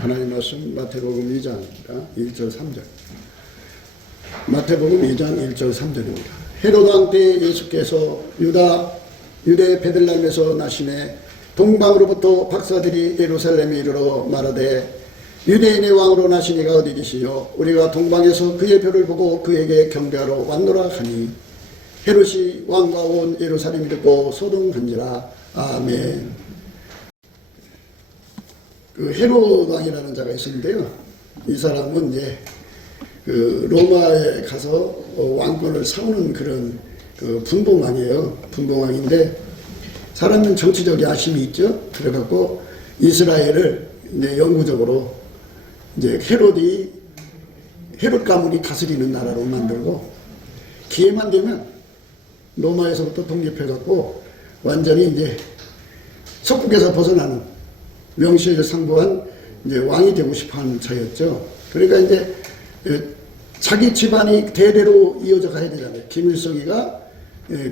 하나님 말씀 마태복음 2장입니다. 1절 3절. 마태복음 2장 1절 3절입니다. 헤롯 왕 때 예수께서 유대 베들레헴에서 나시매 동방으로부터 박사들이 예루살렘에 이르러 말하되 유대인의 왕으로 나시니가 어디 계시뇨? 우리가 동방에서 그의 별을 보고 그에게 경배하러 왔노라 하니 헤롯이 왕과 온 예루살렘이 듣고 소동한지라. 아멘. 그 헤롯 왕이라는 자가 있었는데요. 이 사람은 이제 그 로마에 가서 왕권을 세우는 그런 그 분봉왕이에요. 분봉왕인데 사람은 정치적 야심이 있죠. 그래갖고 이스라엘을 이제 영구적으로 이제 헤롯 가문이 다스리는 나라로 만들고 기회만 되면 로마에서부터 독립해갖고 완전히 이제 속국에서 벗어나는 명시를 상부한 이제 왕이 되고 싶어하는 자였죠. 그러니까 이제 자기 집안이 대대로 이어져 가야 되잖아요. 김일성이가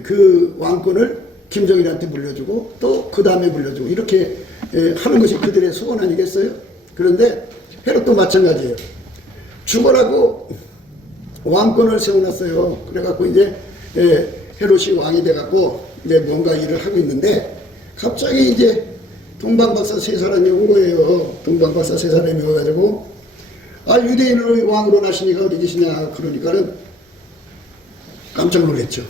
그 왕권을 김정일한테 물려주고 또 그 다음에 물려주고 이렇게 하는 것이 그들의 소원 아니겠어요? 그런데 헤롯도 마찬가지예요. 죽어라고 왕권을 세워놨어요. 그래갖고 이제 헤롯이 왕이 돼갖고 이제 뭔가 일을 하고 있는데 갑자기 이제 동방박사 세 사람이 온 거예요. 동방박사 세 사람이 와가지고 유대인의 왕으로 나시니가 어디 계시냐 그러니까는 깜짝 놀랐죠.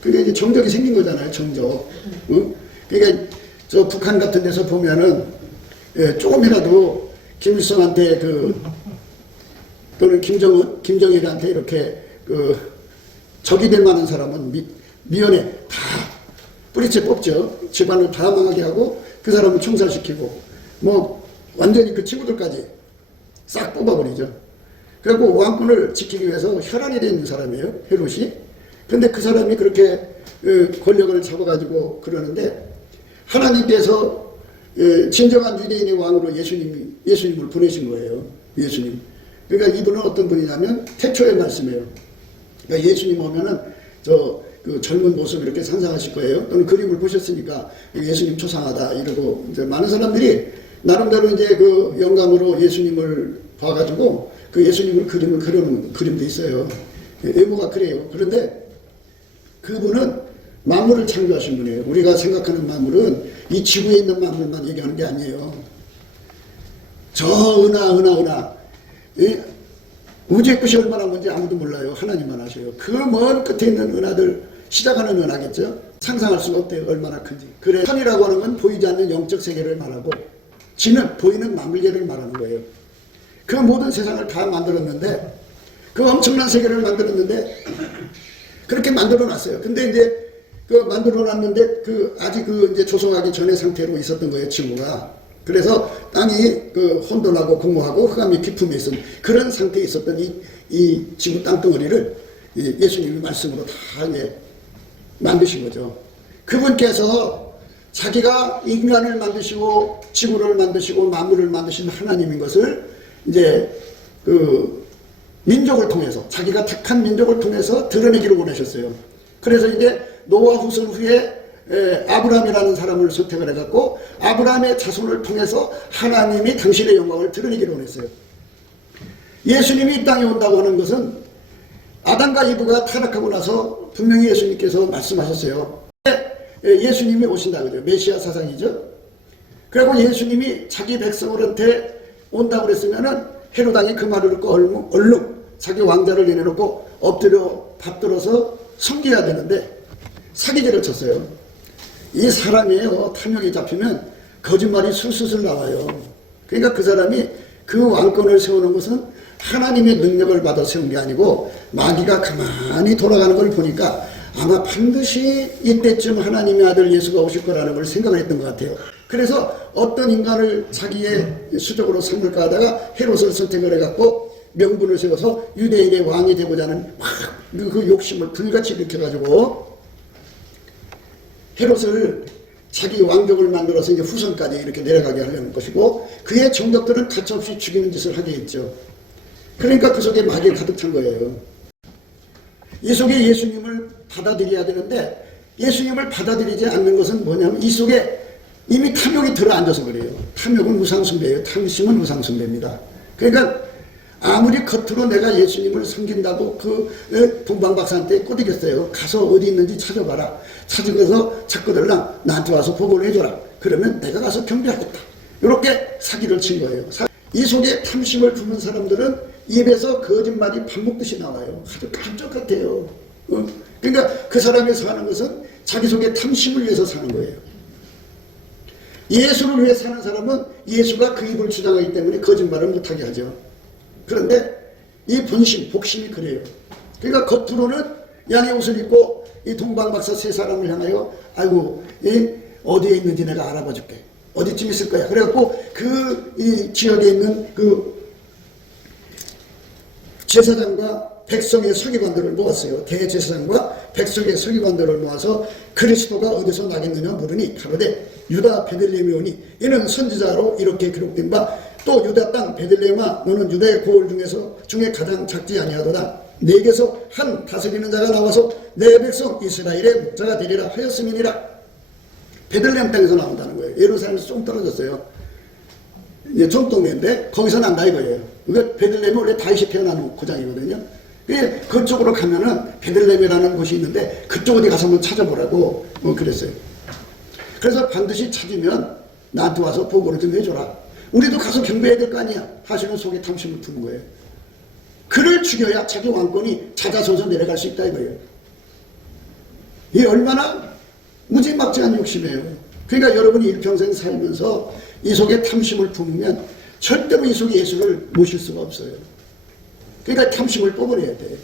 그게 이제 정적이 생긴 거잖아요. 정적. 응? 그러니까 저 북한 같은 데서 보면은 조금이라도 김일성한테 또는 김정일한테 이렇게 적이 될 만한 사람은 미연에 다 뿌리채 뽑죠. 집안을 다 망하게 하고 그 사람을 총살시키고 뭐 완전히 그 친구들까지 싹 뽑아버리죠. 그리고 왕권을 지키기 위해서 혈안이 된 사람이에요. 헤롯이. 근데 그 사람이 그렇게 권력을 잡아가지고 그러는데 하나님께서 진정한 유대인의 왕으로 예수님을 보내신 거예요. 예수님. 그러니까 이분은 어떤 분이냐면 태초의 말씀이에요. 그러니까 예수님 오면은 그 젊은 모습 이렇게 상상하실 거예요. 또는 그림을 보셨으니까 예수님 초상하다 이러고 이제 많은 사람들이 나름대로 이제 그 영감으로 예수님을 봐가지고 그 예수님을 그림을 그려놓은 그림도 있어요. 외모가 그래요. 그런데 그분은 만물을 창조하신 분이에요. 우리가 생각하는 만물은 이 지구에 있는 만물만 얘기하는 게 아니에요. 저 은하 우주의 끝이 얼마나 먼지 아무도 몰라요. 하나님만 아셔요. 그 먼 끝에 있는 은하들 시작하는 은하겠죠. 상상할 수가 없대요. 얼마나 큰지. 그래 천이라고 하는 건 보이지 않는 영적 세계를 말하고 지는 보이는 만물계를 말하는 거예요. 그 모든 세상을 다 만들었는데 그 엄청난 세계를 만들었는데 그렇게 만들어 놨어요. 근데 이제 그 만들어 놨는데 아직 이제 조성하기 전의 상태로 있었던 거예요. 지구가. 그래서 땅이 혼돈하고 공허하고 흑암이 깊음에 있었던 그런 상태에 있었던 이 지구 땅덩어리를 예수님의 말씀으로 다 이제 만드신 거죠. 그분께서 자기가 인간을 만드시고 지구를 만드시고 만물을 만드신 하나님인 것을 이제 민족을 통해서 자기가 택한 민족을 통해서 드러내기를 원하셨어요. 그래서 이제 노아 후손 후에 아브라함이라는 사람을 선택을 해갖고 아브라함의 자손을 통해서 하나님이 당신의 영광을 드러내기를 원했어요. 예수님이 이 땅에 온다고 하는 것은 아담과 이브가 타락하고 나서 분명히 예수님께서 말씀하셨어요. 예수님이 오신다 그죠. 메시아 사상이죠. 그리고 예수님이 자기 백성들한테 온다고 그랬으면은 헤롯 왕이 그 말을 듣고 얼른 자기 왕자를 내려놓고 엎드려 받들어서 섬겨야 되는데 사기죄를 쳤어요. 이 사람이에요. 탐욕이 잡히면 거짓말이 술술 나와요. 그러니까 그 사람이 그 왕권을 세우는 것은 하나님의 능력을 받아 세운 게 아니고 마귀가 가만히 돌아가는 걸 보니까 아마 반드시 이때쯤 하나님의 아들 예수가 오실 거라는 걸 생각을 했던 것 같아요. 그래서 어떤 인간을 자기의 수적으로 삼을까 하다가 헤롯을 선택을 해갖고 명분을 세워서 유대인의 왕이 되고자 하는 막 그 욕심을 불같이 일으켜가지고 헤롯을 자기 왕족을 만들어서 이제 후손까지 이렇게 내려가게 하려는 것이고 그의 정적들은 가차없이 죽이는 짓을 하게 했죠. 그러니까 그 속에 마귀가 가득 찬 거예요. 이 속에 예수님을 받아들여야 되는데 예수님을 받아들이지 않는 것은 뭐냐면 이 속에 이미 탐욕이 들어앉아서 그래요. 탐욕은 우상숭배예요. 탐심은 우상숭배입니다. 그러니까 아무리 겉으로 내가 예수님을 섬긴다고 그 동방박사한테 꼬드겼어요. 가서 어디 있는지 찾아봐라. 찾아서 찾거들랑 나한테 와서 보고를 해줘라. 그러면 내가 가서 경배하겠다. 이렇게 사기를 친 거예요. 이 속에 탐심을 품은 사람들은 입에서 거짓말이 밥 먹듯이 나와요. 아주 깜짝 같아요. 그러니까 그 사람이 사는 것은 자기 속에 탐심을 위해서 사는 거예요. 예수를 위해 사는 사람은 예수가 그 입을 주장하기 때문에 거짓말을 못하게 하죠. 그런데 이 본심, 복심이 그래요. 그러니까 겉으로는 양의 옷을 입고 이 동방박사 세 사람을 향하여 아이고 어디에 있는지 내가 알아봐 줄게. 어디쯤 있을 거야. 그래갖고 이 지역에 있는 그 제사장과 백성의 서기관들을 모았어요. 대제사장과 백성의 서기관들을 모아서 그리스도가 어디서 나겠느냐 물으니 가로되 유다 베들레헴에 오니 이는 선지자로 이렇게 기록된 바 또 유다 땅 베들레헴아 너는 유다의 고을 중에 가장 작지 아니하도다. 내게서 한 다스리는 자가 나와서 내 백성 이스라엘의 목자가 되리라 하였음이니라. 베들레헴 땅에서 나온다는 거예요. 예루살렘에서 좀 떨어졌어요. 이제 전동네인데 거기서 난다 이거예요. 그러니까 베들레헴은 원래 다윗이 태어난 고장이거든요. 그쪽으로 가면은 베들레헴이라는 곳이 있는데 그쪽 어디 가서 한번 찾아보라고 그랬어요. 그래서 반드시 찾으면 나한테 와서 보고를 좀 해줘라. 우리도 가서 경배해야 될 거 아니야. 하시는 속에 탐심을 푸는 거예요. 그를 죽여야 자기 왕권이 자자손손 내려갈 수 있다 이거예요. 이 얼마나 무지막지한 욕심이에요. 그러니까 여러분이 일평생 살면서 이 속에 탐심을 품으면 절대로 이 속에 예수를 모실 수가 없어요. 그러니까 탐심을 뽑아내야 돼.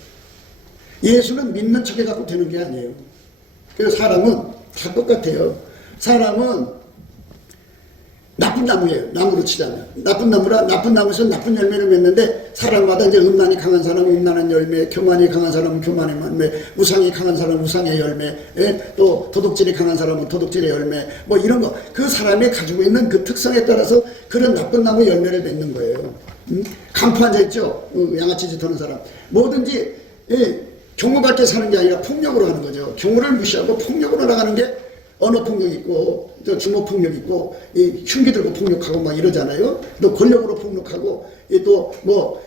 예수는 믿는 척해 갖고 되는 게 아니에요. 그래서 사람은 다 똑같아요. 사람은 나쁜 나무예요. 나무로 치자면. 나쁜 나무라 나쁜 나무에서 나쁜 열매를 맺는데 사람마다 이제 음란이 강한 사람은 음란한 열매, 교만이 강한 사람은 교만의 열매, 우상이 강한 사람은 우상의 열매, 또 도둑질이 강한 사람은 도둑질의 열매, 뭐 이런 거. 그 사람이 가지고 있는 그 특성에 따라서 그런 나쁜 나무 열매를 맺는 거예요. 강포 앉아있죠? 양아치 짓 하는 사람. 뭐든지 경호받게 사는 게 아니라 폭력으로 하는 거죠. 경호를 무시하고 폭력으로 나가는 게 언어폭력 있고 주먹폭력 있고 흉기 들고 폭력하고 막 이러잖아요. 또 권력으로 폭력하고 또 뭐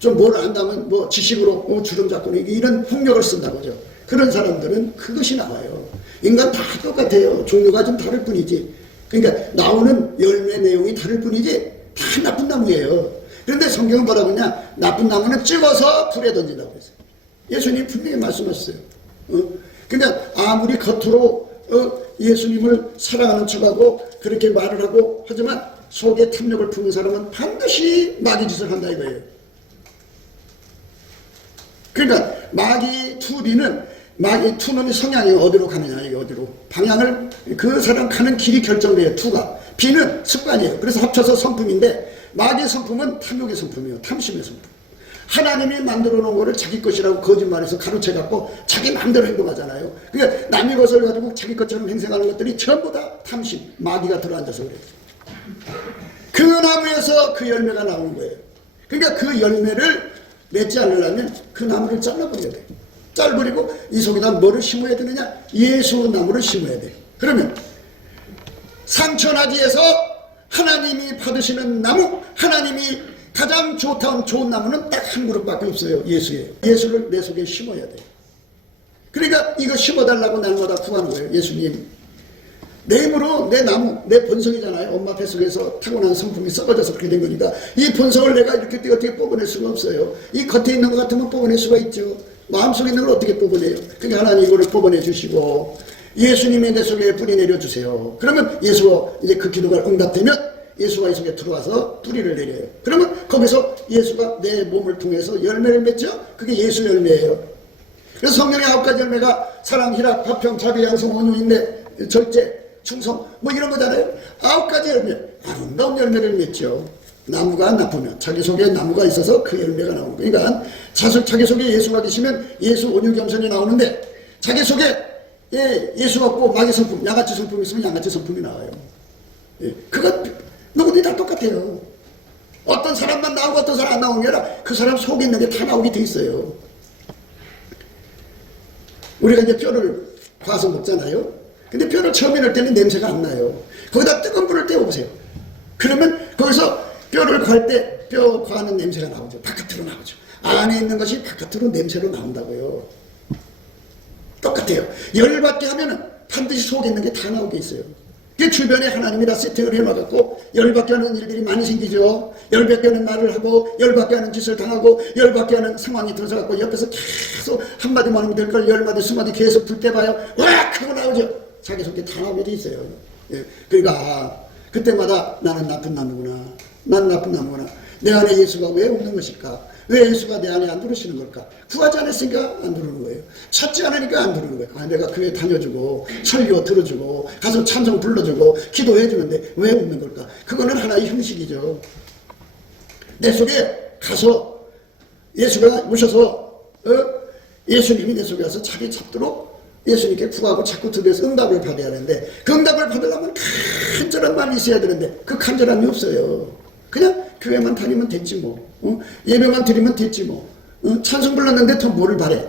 좀 뭘 안다면 뭐 지식으로 주름 잡고 이런 폭력을 쓴다고죠. 그런 사람들은 그것이 나와요. 인간 다 똑같아요. 종류가 좀 다를 뿐이지. 그러니까 나오는 열매 내용이 다를 뿐이지 다 나쁜 나무예요. 그런데 성경은 뭐라고 하냐? 나쁜 나무는 찍어서 불에 던진다고 했어요. 예수님 분명히 말씀하셨어요. 그러니까 아무리 겉으로 예수님을 사랑하는 척하고 그렇게 말을 하고 하지만 속에 탐욕을 품은 사람은 반드시 마귀 짓을 한다 이거예요. 그러니까 마귀 투놈의 성향이 어디로 가느냐 이게 어디로 방향을 그 사람 가는 길이 결정돼요. 투가 비는 습관이에요. 그래서 합쳐서 성품인데 마귀의 성품은 탐욕의 성품이에요. 탐심의 성품. 하나님이 만들어 놓은 거를 자기 것이라고 거짓말해서 가로채갖고 자기 마음대로 행동하잖아요. 그러니까 남의 것을 가지고 자기 것처럼 행생하는 것들이 전부 다 탐심, 마귀가 들어앉아서 그래요. 그 나무에서 그 열매가 나오는 거예요. 그러니까 그 열매를 맺지 않으려면 그 나무를 잘라버려야 돼요. 잘라버리고 이 속에다 뭐를 심어야 되느냐? 예수 나무를 심어야 돼요. 그러면 상처나지에서 하나님이 받으시는 나무, 하나님이 가장 좋은 나무는 딱 한 그룹밖에 없어요. 예수예요. 예수를 내 속에 심어야 돼요. 그러니까 이거 심어달라고 날마다 구하는 거예요. 예수님 내 힘으로 내 나무, 내 본성이잖아요. 엄마 뱃속에서 타고난 성품이 썩어져서 그렇게 된 거니까 이 본성을 내가 이렇게 어떻게 뽑아낼 수가 없어요. 이 겉에 있는 것 같으면 뽑아낼 수가 있죠. 마음속에 있는 걸 어떻게 뽑아내요. 그러니까 하나님 이거를 뽑아내 주시고 예수님의 내 속에 뿌리 내려주세요. 그러면 예수가 이제 그 기도가 응답되면 예수가 이 속에 들어와서 뿌리를 내려요. 그러면 거기서 예수가 내 몸을 통해서 열매를 맺죠. 그게 예수 열매예요. 그래서 성경의 9가지 열매가 사랑, 희락, 화평, 자비, 양성, 온유, 인내, 절제, 충성 뭐 이런 거잖아요. 9가지 열매, 아름다운 열매를 맺죠. 나무가 나쁘면 자기 속에 나무가 있어서 그 열매가 나오는 거예요. 그러니까 자기 속에 예수가 계시면 예수, 온유, 겸손이 나오는데 자기 속에 예수 없고 마귀 성품, 양아치 성품이 있으면 양아치 성품이 나와요. 그것 누구들이 다 똑같아요. 어떤 사람만 나오고 어떤 사람 안 나오는 게 아니라 그 사람 속에 있는 게 다 나오게 돼 있어요. 우리가 이제 뼈를 과서 먹잖아요. 근데 뼈를 처음에 넣을 때는 냄새가 안 나요. 거기다 뜨거운 불을 떼어보세요. 그러면 거기서 뼈를 구할 때 뼈 구하는 냄새가 나오죠. 바깥으로 나오죠. 안에 있는 것이 바깥으로 냄새로 나온다고요. 똑같아요. 열받게 하면은 반드시 속에 있는 게 다 나오게 있어요. 그 주변에 하나님이 다 세팅을 해놔갖고 열받게 하는 일들이 많이 생기죠. 열받게 하는 말을 하고 열받게 하는 짓을 당하고 열받게 하는 상황이 들어서갖고 옆에서 계속 한마디만 하면 될 걸 10마디 20마디 계속 불때봐요. 와! 하고 나오죠. 자기 속에 다 나오게 돼 있어요. 예. 그러니까 그때마다 나는 나쁜 나무구나. 나는 나쁜 나무구나. 내 안에 예수가 왜 없는 것일까? 왜 예수가 내 안에 안 들어오시는 걸까? 구하지 않았으니까 안 들어오는 거예요. 찾지 않으니까 안 들어오는 거예요. 아, 내가 교회 다녀주고 설교 들어주고 가서 찬송 불러주고 기도해주는데 왜 없는 걸까? 그거는 하나의 형식이죠. 내 속에 가서 예수가 오셔서 예수님이 내 속에 와서 자리 잡도록 예수님께 구하고 자꾸 드려서 응답을 받아야 하는데 그 응답을 받으려면 간절한 마음이 있어야 되는데 그 간절함이 없어요. 그냥 교회만 다니면 됐지 뭐. 예배만 드리면 됐지 뭐. 찬송 불렀는데 더 뭐를 바래.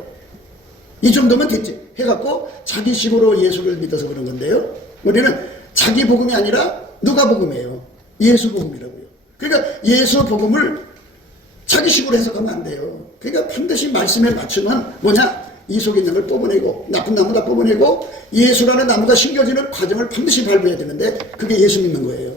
이 정도면 됐지. 해갖고 자기식으로 예수를 믿어서 그런 건데요. 우리는 자기 복음이 아니라 누가 복음이에요. 예수 복음이라고요. 그러니까 예수 복음을 자기식으로 해석하면 안 돼요. 그러니까 반드시 말씀에 맞추면 뭐냐? 이 속에 있는 걸 뽑아내고 나쁜 나무 다 뽑아내고 예수라는 나무가 심겨지는 과정을 반드시 밟아야 되는데 그게 예수 믿는 거예요.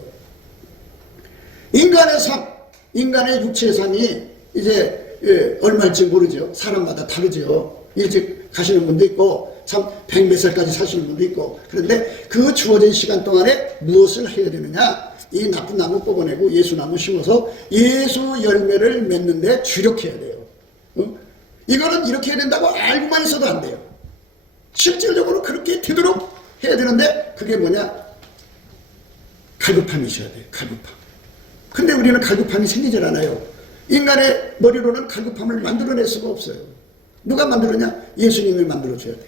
인간의 삶, 인간의 육체의 삶이 이제 얼마일지 모르죠. 사람마다 다르죠. 일찍 가시는 분도 있고 참 100몇 살까지 사시는 분도 있고 그런데 그 주어진 시간 동안에 무엇을 해야 되느냐? 이 나쁜 나무 뽑아내고 예수 나무 심어서 예수 열매를 맺는데 주력해야 돼요. 이거는 이렇게 해야 된다고 알고만 있어도 안 돼요. 실질적으로 그렇게 되도록 해야 되는데 그게 뭐냐? 갈급함이 있어야 돼요. 갈급함. 근데 우리는 갈급함이 생기질 않아요. 인간의 머리로는 갈급함을 만들어낼 수가 없어요. 누가 만들었냐? 예수님이 만들어줘야 돼요.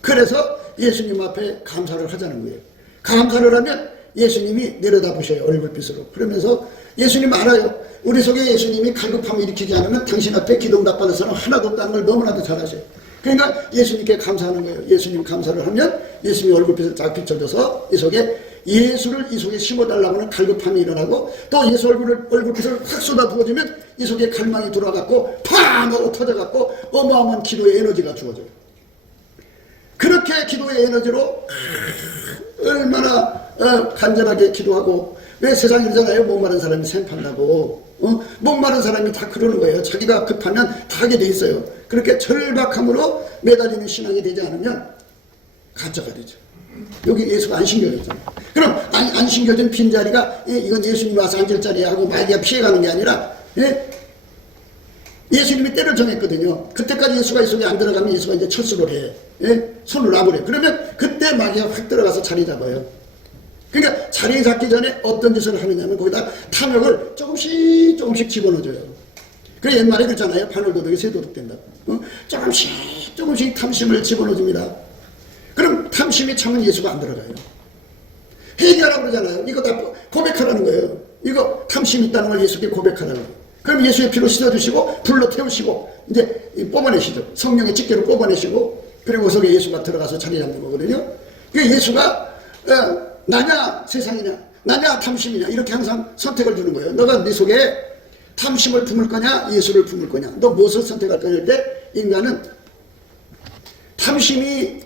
그래서 예수님 앞에 감사를 하자는 거예요. 감사를 하면 예수님이 내려다보셔요. 얼굴빛으로. 그러면서 예수님 알아요. 우리 속에 예수님이 갈급함을 일으키지 않으면 당신 앞에 기도응답 받을 사람 하나도 없다는 걸 너무나도 잘 아셔요. 그러니까 예수님께 감사하는 거예요. 예수님 감사를 하면 예수님이 얼굴빛을 쫙 비춰줘서 이 속에 예수를 이 속에 심어달라고 하는 갈급함이 일어나고 또 예수 얼굴빛을 확 쏟아 부어주면 이 속에 갈망이 돌아갔고 팡 하고 터져갖고 어마어마한 기도의 에너지가 주어져요. 그렇게 기도의 에너지로 얼마나 간절하게 기도하고 왜 세상에 이러잖아요. 목마른 사람이 샘판다고. 목마른 사람이 다 그러는 거예요. 자기가 급하면 다 하게 돼 있어요. 그렇게 절박함으로 매달리는 신앙이 되지 않으면 가짜가 되죠. 여기 예수가 안 신겨졌잖아요. 그럼 안 신겨진 빈자리가 이건 예수님이 와서 앉을 자리야 하고 마귀가 피해가는 게 아니라 예수님이 때를 정했거든요. 그때까지 예수가 이 속에 안 들어가면 예수가 이제 철수를 해. 손을 놔버려요. 그러면 그때 마귀가 확 들어가서 자리 잡아요. 그러니까 자리 잡기 전에 어떤 짓을 하느냐면 거기다 탐욕을 조금씩 집어넣어줘요. 그래 옛말에 그랬잖아요. 바늘도둑이 새도둑 된다고. 조금씩 탐심을 집어넣어줍니다. 그럼 탐심이 차면 예수가 안 들어가요. 회개하라고 그러잖아요. 이거 다 고백하라는 거예요. 이거 탐심이 있다는 걸 예수께 고백하라는 거예요. 그럼 예수의 피로 씻어주시고 불로 태우시고 이제 뽑아내시죠. 성령의 집게로 뽑아내시고 그리고 속에 예수가 들어가서 자리 잡는 거거든요. 그러니까 예수가 나냐 세상이냐 나냐 탐심이냐 이렇게 항상 선택을 주는 거예요. 너가 네 속에 탐심을 품을 거냐 예수를 품을 거냐 너 무엇을 선택할 거냐 할 때 인간은 탐심이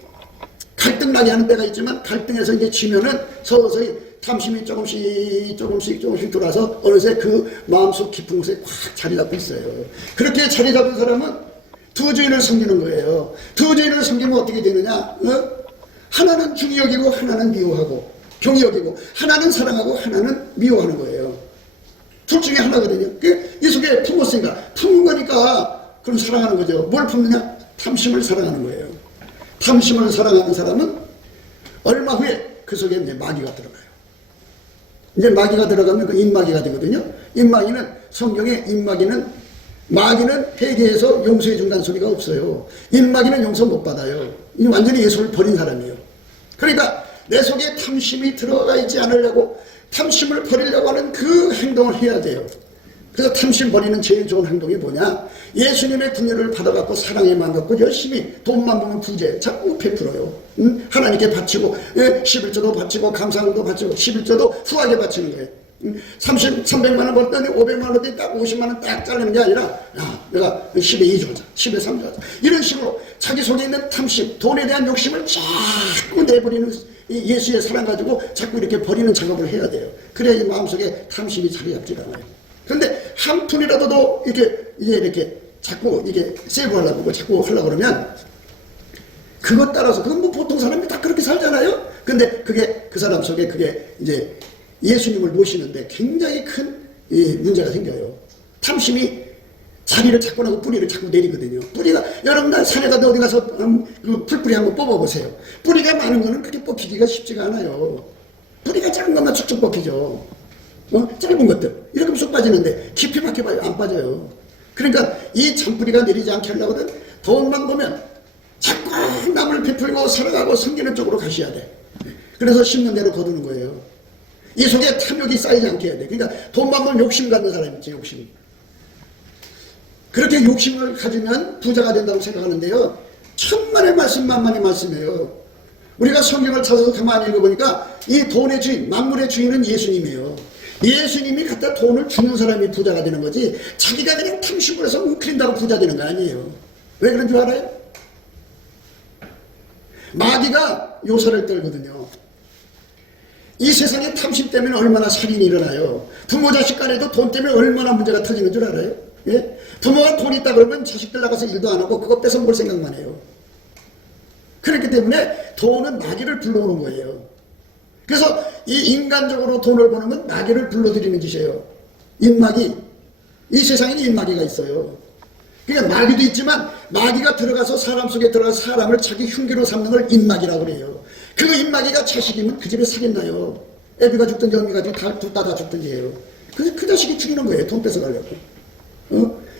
갈등나게 하는 때가 있지만 갈등에서 이제 지면은 서서히 탐심이 조금씩 돌아서 어느새 그 마음속 깊은 곳에 꽉 자리 잡고 있어요. 그렇게 자리 잡은 사람은 두 주인을 섬기는 거예요. 두 주인을 섬기면 어떻게 되느냐? 하나는 중히 여기고 하나는 미워하고 경히 여기고 하나는 사랑하고 하나는 미워하는 거예요. 둘 중에 하나거든요. 이 속에 품었으니까 품은 거니까 그럼 사랑하는 거죠. 뭘 품느냐? 탐심을 사랑하는 거예요. 탐심을 사랑하는 사람은 얼마 후에 그 속에 이제 마귀가 들어가요. 이제 마귀가 들어가면 그 인마귀가 되거든요. 인마귀는 성경에 마귀는 회개해서 용서해 준다는 소리가 없어요. 인마귀는 용서 못 받아요. 완전히 예수를 버린 사람이에요. 그러니까 내 속에 탐심이 들어가 있지 않으려고 탐심을 버리려고 하는 그 행동을 해야 돼요. 그래서 탐심 버리는 제일 좋은 행동이 뭐냐? 예수님의 분유를 받아갖고 사랑에 만갖고 열심히 돈만 보면 부재 자꾸 베풀어요. 하나님께 바치고 11조도 바치고 감사금도 바치고 11조도 후하게 바치는 거예요. 300만 원 벌더니 500만 원에 딱 50만 원 딱 잘리는 게 아니라 야 내가 10에 2조 하자 10에 3조 하자 이런 식으로 자기 속에 있는 탐심 돈에 대한 욕심을 자꾸 내버리는 이 예수의 사랑 가지고 자꾸 이렇게 버리는 작업을 해야 돼요. 그래야 이 마음속에 탐심이 자리 잡지 않아요. 그런데 한 푼이라도 이렇게 자꾸 이게 세이브하려고 자꾸 하려고 그러면 그것 따라서 그건 뭐 보통 사람이 다 그렇게 살잖아요. 근데 그게 그 사람 속에 그게 이제 예수님을 모시는데 굉장히 큰 문제가 생겨요. 탐심이 자리를 잡고 나고 뿌리를 자꾸 내리거든요. 뿌리가 여러분 산에 가서 어디 가서 그 풀뿌리 한번 뽑아보세요. 뿌리가 많은 거는 그렇게 뽑히기가 쉽지가 않아요. 뿌리가 작은 것만 쭉쭉 뽑히죠. 짧은 것들 이렇게 쑥 빠지는데 깊이 박혀봐요. 안 빠져요. 그러니까 이 잔뿌리가 내리지 않게 하려거든 돈만 보면 자꾸 남을 베풀고 살아가고 섬기는 쪽으로 가셔야 돼. 그래서 심는 대로 거두는 거예요. 이 속에 탐욕이 쌓이지 않게 해야 돼. 그러니까 돈만 보면 욕심 갖는 사람이 있지. 욕심. 그렇게 욕심을 가지면 부자가 된다고 생각하는데요. 천만의 말씀 만만의 말씀이에요. 우리가 성경을 찾아서 가만히 읽어보니까 이 돈의 주인 만물의 주인은 예수님이에요. 예수님이 갖다 돈을 주는 사람이 부자가 되는 거지 자기가 그냥 탐심을 해서 웅크린다고 부자 되는 거 아니에요. 왜 그런 줄 알아요? 마귀가 요사를 떨거든요. 이 세상에 탐심 때문에 얼마나 살인이 일어나요. 부모 자식 간에도 돈 때문에 얼마나 문제가 터지는 줄 알아요? 예? 부모가 돈 있다 그러면 자식들 나가서 일도 안 하고 그거 뺏어 먹을 생각만 해요. 그렇기 때문에 돈은 마귀를 불러오는 거예요. 그래서 이 인간적으로 돈을 버는 건 마귀를 불러들이는 짓이에요. 인마귀. 이 세상에는 인마귀가 있어요. 그러니까 마귀도 있지만 마귀가 들어가서 사람 속에 들어가서 사람을 자기 흉기로 삼는 걸 인마귀라고 그래요. 그 인마귀가 자식이면 그 집에 사겠나요? 애비가 죽든지 어미가 죽든지 다 죽든지 해요. 그 자식이 죽이는 거예요. 돈 뺏어가려고.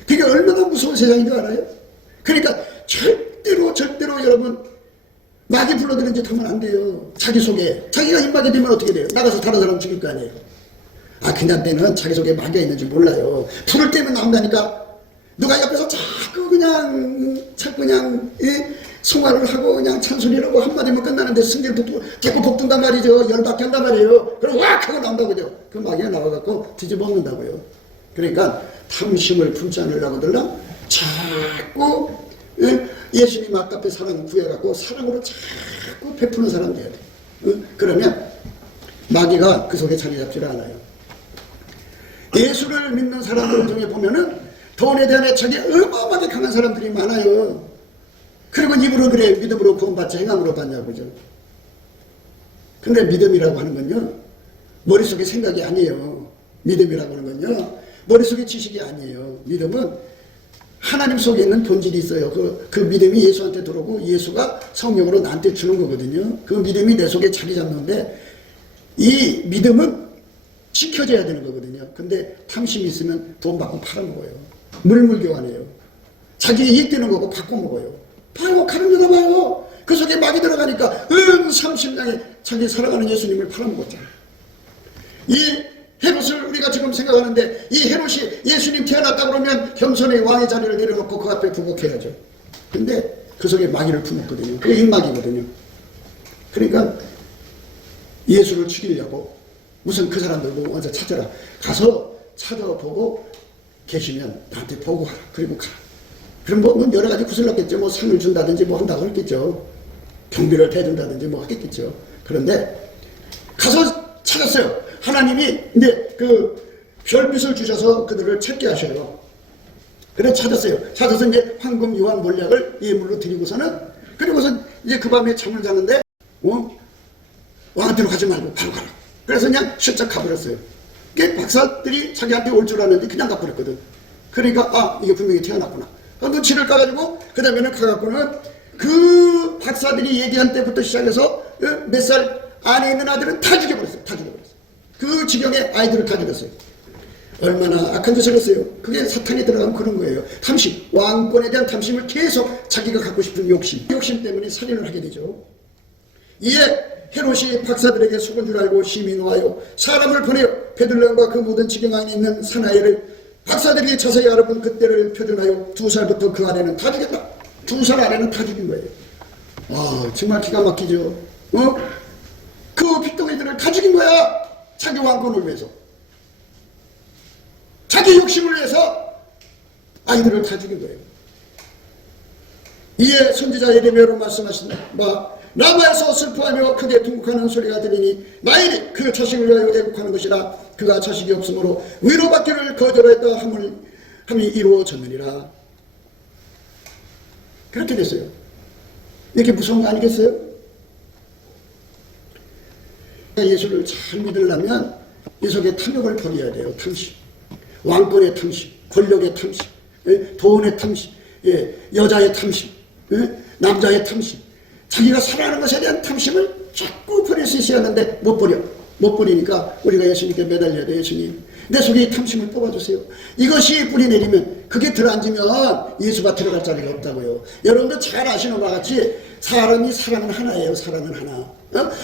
그게 얼마나 무서운 세상인 줄 알아요? 그러니까 절대로 여러분 마귀 불러들이는 짓 하면 안 돼요. 자기 속에 자기가 인마귀 되면 어떻게 돼요? 나가서 다른 사람 죽일 거 아니에요. 그냥 때는 자기 속에 마귀가 있는지 몰라요. 불을 떼면 나온다니까. 누가 옆에서 자꾸 그냥 송화를 하고 그냥 찬소리를 하고 한마디면 끝나는데 승질 자꾸 복든단 말이죠. 열받게 한단 말이에요. 그럼 왁 하고 나온다고요. 그 마귀가 나와갖고 뒤집어 먹는다고요. 그러니까 탐심을 품지 않으려고들라 자꾸 예수님 아깝게 사랑 구해갖고 사랑으로 자꾸 베푸는 사람 돼야 돼. 그러면 마귀가 그 속에 자리 잡지를 않아요. 예수를 믿는 사람들 중에 보면은 돈에 대한 애착이 어마어마하게 강한 사람들이 많아요. 그리고 입으로 그래 믿음으로 구원받자 행함으로 받냐 그죠. 근데 믿음이라고 하는 건요 머릿속에 생각이 아니에요. 믿음이라고 하는 건요 머릿속에 지식이 아니에요. 믿음은 하나님 속에 있는 본질이 있어요. 그 믿음이 예수한테 들어오고 예수가 성령으로 나한테 주는 거거든요. 그 믿음이 내 속에 자리 잡는데 이 믿음은 지켜져야 되는 거거든요. 근데 탐심이 있으면 돈 받고 팔아먹어요. 물물교환해요. 자기 이익 되는 거고 바꿔먹어요. 봐요. 가는 데다 봐요. 그 속에 막이 들어가니까 30냥에 자기 사랑하는 예수님을 팔아먹었잖아요. 이 헤롯을 우리가 지금 생각하는데 이 헤롯이 예수님 태어났다 그러면 겸손히 왕의 자리를 내려놓고 그 앞에 부복해야죠. 근데 그 속에 마귀를 품었거든요. 그게 인마귀거든요. 그러니까 예수를 죽이려고 무슨 그 사람들 먼저 찾아라. 가서 찾아보고 계시면 나한테 보고하라. 그리고 가. 그럼 뭐 여러 가지 구슬렀겠죠. 뭐 상을 준다든지 뭐 한다고 했겠죠. 경비를 대준다든지 뭐 하겠겠죠. 그런데 가서 찾았어요. 하나님이 이제 그 별빛을 주셔서 그들을 찾게 하셔요. 그래 찾았어요. 찾아서 이제 황금 유황 몰약을 예물로 드리고서는 그리고서 이제 그 밤에 잠을 자는데 왕한테로 가지 말고 바로 가라. 그래서 그냥 실적 가버렸어요. 박사들이 자기한테 올 줄 알았는데 그냥 가버렸거든. 그러니까 이게 분명히 태어났구나. 눈치를 까가지고 그 다음에는 가갖고는 그 박사들이 얘기한 때부터 시작해서 몇 살 안에 있는 아들은 다 죽여버렸어요. 다 죽여버렸어요. 그 지경에 아이들을 다 죽였어요. 얼마나 악한 짓을 했어요. 그게 사탄이 들어가면 그런 거예요. 탐심, 왕권에 대한 탐심을 계속 자기가 갖고 싶은 욕심 때문에 살인을 하게 되죠. 이에 헤롯이 박사들에게 속은 줄 알고 심히 놓아요. 사람을 보내어 베들레헴과 그 모든 지경 안에 있는 사나이를 박사들이 자세히 알아본 그때를 표준하여 2살부터 그 아래는 다 죽였다. 2살 아래는 다 죽인 거예요. 아, 정말 기가 막히죠. 그 핏덩이들을 다 죽인 거야. 자기 왕권을 위해서. 자기 욕심을 위해서 아이들을 다 죽인 거예요. 이에 선지자 예레미야로 말씀하신 바 라마에서 슬퍼하며 크게 통곡하는 소리가 들리니 라헬이 그 자식을 위하여 애국하는 것이라. 그가 자식이 없으므로 위로받기를 거절했다 함이 이루어졌느니라. 그렇게 됐어요. 이렇게 무서운 거 아니겠어요? 예수를 잘 믿으려면 이 속에 탐욕을 버려야 돼요. 탐심, 왕권의 탐심, 권력의 탐심, 돈의 탐심, 여자의 탐심, 남자의 탐심, 자기가 살아가는 것에 대한 탐심을 자꾸 버릴 수 있어야 하는데 못 버리니까 우리가 예수님께 매달려야 돼요. 예수님, 내 속에 이 탐심을 뽑아주세요. 이것이 뿌리 내리면, 그게 들어앉으면 예수가 들어갈 자리가 없다고요. 여러분도 잘 아시는 바와 같이 사람이 사랑은 하나예요. 사랑은 하나.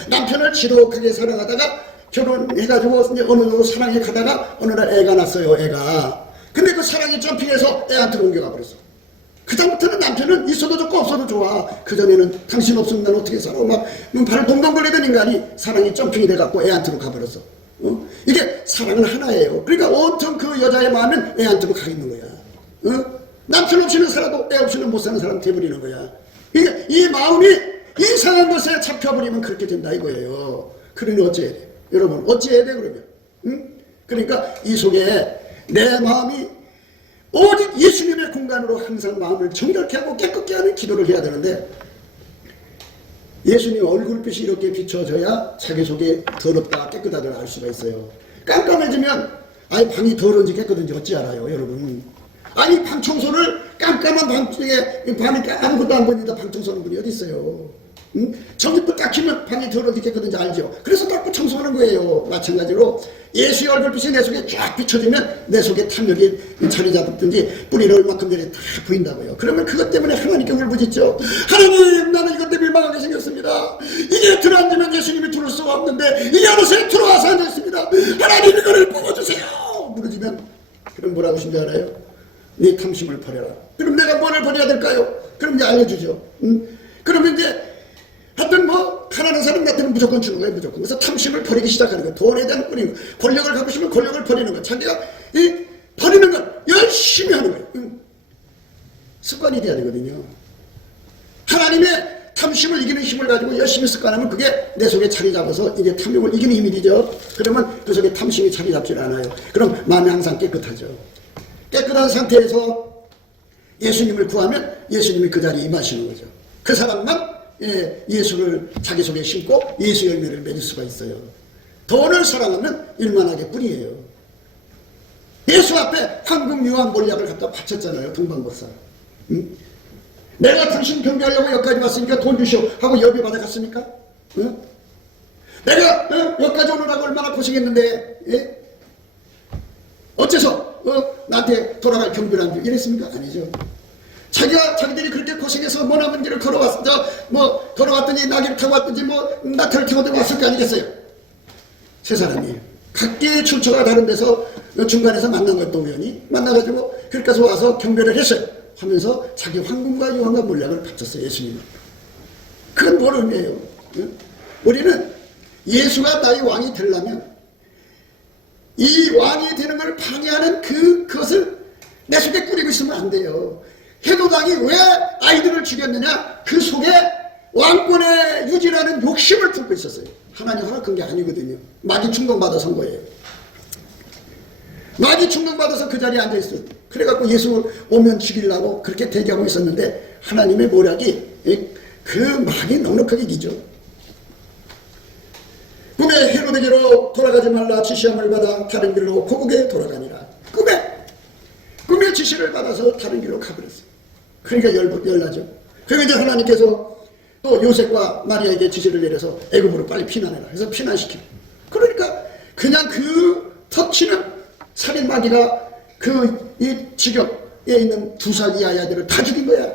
남편을 지독하게 사랑하다가 결혼해가지고 이제 어느 정도 사랑해 가다가 어느 날 애가 났어요. 애가. 근데 그 사랑이 점핑해서 애한테 옮겨가 버렸어. 그다음부터는 남편은 있어도 좋고 없어도 좋아. 그전에는 당신 없으면 난 어떻게 살아? 막 발을 동동 걸리던 인간이 사랑이 점핑이 돼갖고 애한테로 가버렸어. 이게 사랑은 하나예요. 그러니까 온통 그 여자의 마음은 애한테로 가 있는 거야. 남편 없이는 살아도 애 없이는 못 사는 사람 돼버리는 거야. 그러니까 이 마음이 이상한 것에 잡혀버리면 그렇게 된다 이거예요. 그러니 어찌해야 돼? 여러분 어찌해야 돼 그러면? 그러니까 이 속에 내 마음이 오직 예수님의 공간으로 항상 마음을 정결케 하고 깨끗게 하는 기도를 해야 되는데, 예수님 얼굴빛이 이렇게 비춰져야 자기 속에 더럽다 깨끗하다를 알 수가 있어요. 깜깜해지면 아니 방이 더러운지 깨끗한지 어찌 알아요 여러분? 아니 방 청소를 깜깜한 방중에 밤에 아무것도 안 보이는데 방 청소하는 분이 어디 있어요? 전기불 딱 켜면 방이 더러운지 깨끗한지 알죠. 그래서 닦고 청소하는 거예요. 마찬가지로 예수의 얼굴빛이 내 속에 쫙 비춰지면 내 속에 탐욕이 자리 잡든지 뿌리를 얼마큼 전에 다 보인다고요. 그러면 그것 때문에 하나님께 울부짖죠. 하나님, 나는 이것 때문에 망하게 생겼습니다. 이게 들어앉으면 예수님이 들어올 수가 없는데 이 안에서 들어와서 앉아있습니다. 하나님 이거를 뽑아주세요. 무너지면 그럼 뭐라고 하신 줄 알아요? 네 탐심을 버려라. 그럼 내가 뭐를 버려야 될까요? 그럼 이제 알려주죠. 그러면 이제 하여튼 뭐 가난한 사람 같으면 무조건 주는 거예요. 무조건. 그래서 탐심을 버리기 시작하는 거예요. 돈에 대한 뿌리는 거. 권력을 갖고 싶으면 권력을 버리는 거예요. 자기가 버리는 건 열심히 하는 거예요. 습관이 돼야 되거든요. 하나님의 탐심을 이기는 힘을 가지고 열심히 습관하면 그게 내 속에 자리 잡아서 이게 탐욕을 이기는 힘이 되죠. 그러면 그 속에 탐심이 자리 잡질 않아요. 그럼 마음이 항상 깨끗하죠. 깨끗한 상태에서 예수님을 구하면 예수님이 그 자리에 임하시는 거죠. 그 사람만 예수를 자기 속에 심고 예수 열매를 맺을 수가 있어요. 돈을 사랑하면 일만하게 뿐이에요. 예수 앞에 황금 유한 몰약을 갖다 바쳤잖아요. 동방박사. 내가 당신 경배하려고 여기까지 왔으니까 돈 주시오 하고 열배 받아갔습니까? 내가 여기까지 오느라고 얼마나 고생했는데 어째서 나한테 돌아갈 경비를 안 줘? 이랬습니까? 아니죠. 자기들이 그렇게 고생해서 머나먼 길을 걸어왔더니 나귀를 타고 왔든지 나태를 타고 왔을 거 아니겠어요? 세 사람이 각기의 출처가 다른 데서 중간에서 만난 것도 우연히 만나가지고 그렇게 해서 와서 경배를 했어요. 하면서 자기 황금과 유황과 몰약을 바쳤어요. 예수님은. 그건 뭘 의미해요? 우리는 예수가 나의 왕이 되려면 이 왕이 되는 걸 방해하는 그것을 내 속에 꾸리고 있으면 안 돼요. 헤로당이 왜 아이들을 죽였느냐? 그 속에 왕권의 유지라는 욕심을 품고 있었어요. 하나님 허락한 게 아니거든요. 마귀 충동받아서 한 거예요. 마귀 충동받아서 그 자리에 앉아있어요. 그래갖고 예수 오면 죽이려고 그렇게 대기하고 있었는데 하나님의 모략이 그 마귀 넉넉하게 이기죠. 꿈에 헤로데게로 돌아가지 말라 지시함을 받아 다른 길로 고국에 돌아가니라. 꿈에 지시를 받아서 다른 길로 가버렸어요. 그러니까 열나죠. 그러니까 이제 하나님께서 또 요셉과 마리아에게 지시를 내려서 애굽으로 빨리 피난해라. 그래서 피난시키고. 그러니까 그냥 그 터치는 살인 마귀가 이 지경에 있는 2살 이하 아이들을 다 죽인 거야.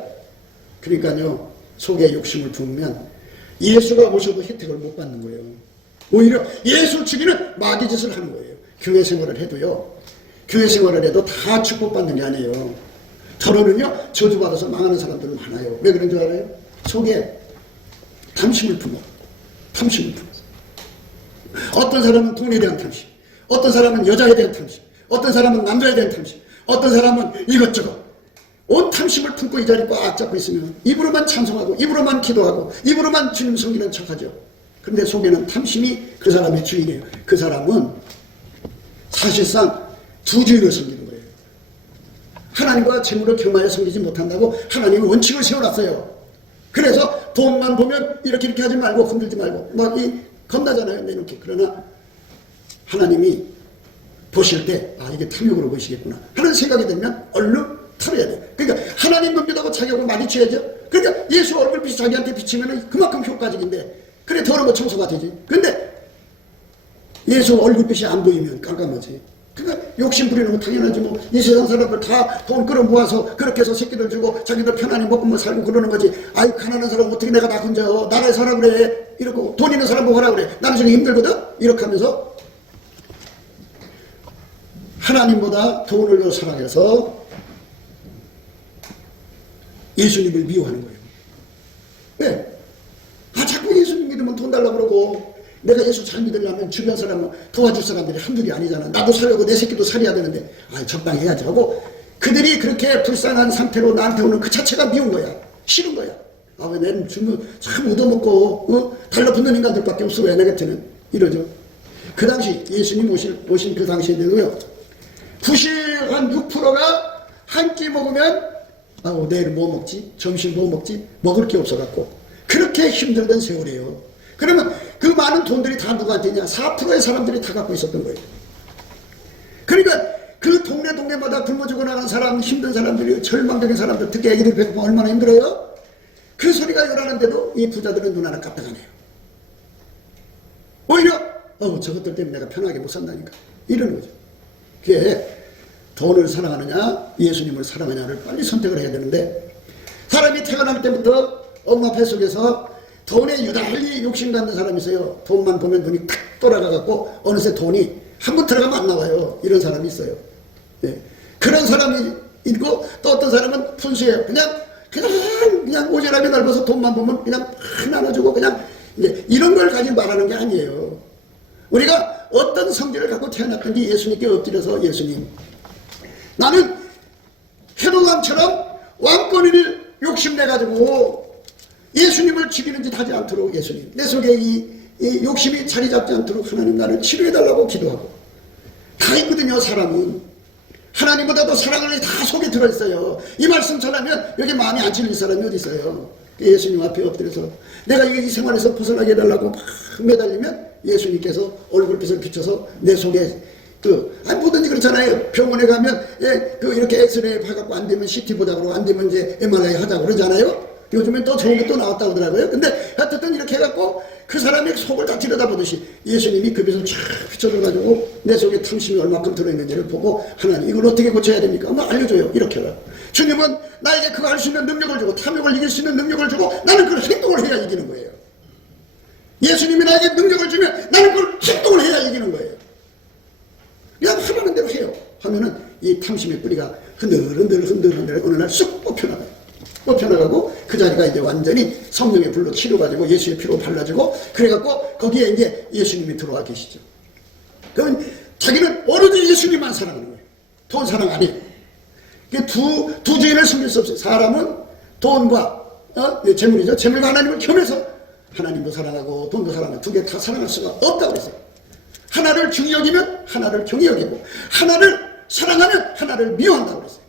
그러니까요, 속에 욕심을 품으면 예수가 오셔도 혜택을 못 받는 거예요. 오히려 예수 죽이는 마귀 짓을 하는 거예요. 교회 생활을 해도요, 교회 생활을 해도 다 축복받는 게 아니에요. 저로는요, 저주받아서 망하는 사람들 많아요. 왜 그런 줄 알아요? 속에 탐심을 품어. 탐심을 품어. 어떤 사람은 돈에 대한 탐심, 어떤 사람은 여자에 대한 탐심, 어떤 사람은 남자에 대한 탐심, 어떤 사람은 이것저것 온 탐심을 품고 이 자리에 꽉 잡고 있으면 입으로만 찬송하고 입으로만 기도하고 입으로만 주님 섬기는 척하죠. 그런데 속에는 탐심이 그 사람의 주인이에요. 그 사람은 사실상 두 주인을 섬기는 거예요. 하나님과 재물을 겸하여 섬기지 못한다고 하나님은 원칙을 세워놨어요. 그래서 돈만 보면 이렇게 하지 말고 흔들지 말고 막 겁나잖아요. 내놓기. 그러나 하나님이 보실 때 이게 탐욕으로 보시겠구나 하는 생각이 들면 얼른 털어야 돼. 그러니까 하나님 놈이라고 자격을 많이 줘야죠. 그러니까 예수 얼굴빛이 자기한테 비치면 그만큼 효과적인데 그래 더러운 거 청소가 되지. 근데 예수 얼굴빛이 안 보이면 깜깜하지. 그러니까 욕심 부리는 거 당연하지. 뭐 이 세상 사람들 다 돈 끌어 모아서 그렇게 해서 새끼들 주고 자기들 편안히 먹고 뭐 살고 그러는 거지. 아이 가난한 사람 어떻게 내가 다 건져 나라에 살아 그래 이러고 돈 있는 사람 보고 하라 그래. 나는 지금 힘들거든 이렇게 하면서 하나님보다 돈을 더 사랑해서 예수님을 미워하는 거예요. 왜? 자꾸 예수님 믿으면 돈 달라고 그러고 내가 예수 잘 믿으려면 주변 사람은 도와줄 사람들이 한둘이 아니잖아. 나도 살려고 내 새끼도 살려야 되는데 적당히 해야지 하고 그들이 그렇게 불쌍한 상태로 나한테 오는 그 자체가 미운 거야. 싫은 거야. 왜 내는 주면 참 얻어먹고 달라붙는 인간들밖에 없어 왜 내 곁에는 이러죠. 그 당시 예수님 오신 그 당시에도요. 부실한 6%가 한 끼 먹으면 내일 뭐 먹지? 점심 뭐 먹지? 먹을 게 없어갖고 그렇게 힘들던 세월이에요. 그러면 그 많은 돈들이 다 누구한테 있냐? 4%의 사람들이 다 갖고 있었던 거예요. 그러니까 그 동네마다 굶어 죽어나가는 사람, 힘든 사람들이 절망적인 사람들, 특히 애기들 배고프면 얼마나 힘들어요? 그 소리가 요란한데도 이 부자들은 눈 하나 깜빡하네요. 오히려 저것들 때문에 내가 편하게 못 산다니까 이러는 거죠. 그게 돈을 사랑하느냐 예수님을 사랑하느냐를 빨리 선택을 해야 되는데 사람이 태어날 때부터 엄마 뱃속에서 돈에 유달리 욕심 갖는 사람이 있어요. 돈만 보면 눈이 탁 돌아가갖고 어느새 돈이 한 번 들어가면 안 나와요. 이런 사람이 있어요. 네. 그런 사람이 있고 또 어떤 사람은 분수예요. 그냥 오지랖이 넓어서 돈만 보면 그냥 나눠주고 그냥 이런 걸 가지고 말하는 게 아니에요. 우리가 어떤 성질을 갖고 태어났든지 예수님께 엎드려서 예수님 나는 헤롯왕처럼 왕권을 욕심내가지고 예수님을 죽이는 짓 하지 않도록 예수님 내 속에 이 욕심이 자리 잡지 않도록 하나님 나를 치료해달라고 기도하고 다 있거든요. 사람은 하나님보다도 사랑하는 게 다 속에 들어있어요. 이 말씀 전하면 여기 마음이 안 찔릴 사람이 어디 있어요. 예수님 앞에 엎드려서 내가 이 생활에서 벗어나게 해달라고 막 매달리면 예수님께서 얼굴빛을 비춰서 내 속에 뭐든지 그렇잖아요. 병원에 가면 이렇게 엑스레이 봐갖고 안 되면 CT 보자고 안 되면 이제 MRI 하자고 그러잖아요. 요즘엔 또 좋은 게 또 나왔다고 하더라고요. 근데 하여튼 이렇게 해갖고 그 사람의 속을 다 들여다보듯이 예수님이 그 빛을 쫙 비춰줘가지고 내 속에 탐심이 얼마큼 들어있는지를 보고 하나님 이걸 어떻게 고쳐야 됩니까? 알려줘요. 이렇게 해요. 주님은 나에게 그거 할 수 있는 능력을 주고 탐욕을 이길 수 있는 능력을 주고 나는 그걸 행동을 해야 이기는 거예요. 예수님이 나에게 능력을 주면 나는 그걸 행동을 해야 이기는 거예요. 그냥 하라는 대로 해요. 하면은 이 탐심의 뿌리가 흔들흔들 어느 날 쑥 뽑혀나가고 그 자리가 이제 완전히 성령의 불로 치료가지고 예수의 피로 발라지고 그래갖고 거기에 이제 예수님이 들어와 계시죠. 그러면 자기는 오로지 예수님만 사랑하는 거예요. 돈 사랑 안 해요. 두 주인을 섬길 수 없어요. 사람은 돈과 재물이죠. 재물과 하나님을 겸해서 하나님도 사랑하고 돈도 사랑하고 두 개 다 사랑할 수가 없다고 그랬어요. 하나를 중히 여기면 하나를 경히 여기고 하나를 사랑하면 하나를 미워한다고 그랬어요.